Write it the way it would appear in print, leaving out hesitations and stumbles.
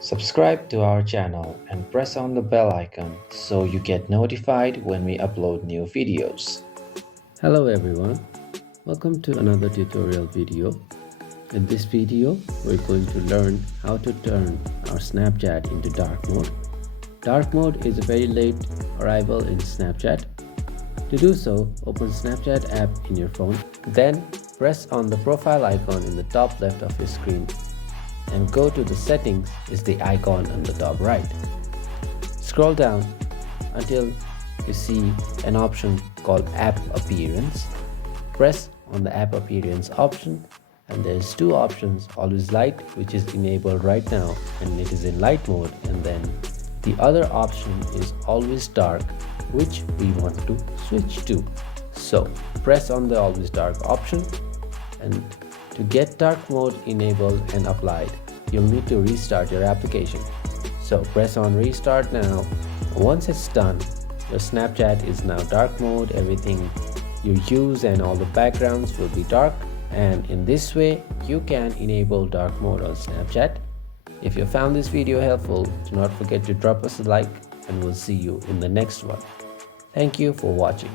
Subscribe to our channel and press on the bell icon so you get notified when we upload new videos. Hello everyone, welcome to another tutorial video. In this video, we're going to learn how to turn our Snapchat into dark mode. Dark mode is a very late arrival in Snapchat. To do so, open Snapchat app in your phone, then press on the profile icon in the top left of your screen and go to the settings is the icon on the top right. Scroll down until you see an option called app appearance. Press on the app appearance option and there's two options, always light, which is enabled right now and it is in light mode, and then the other option is always dark, which we want to switch to. So press on the always dark option, and to get dark mode enabled and applied, you'll need to restart your application. So press on restart now. Once it's done, your Snapchat is now dark mode. Everything you use and all the backgrounds will be dark, and in this way you can enable dark mode on Snapchat. If you found this video helpful, do not forget to drop us a like and we'll see you in the next one. Thank you for watching.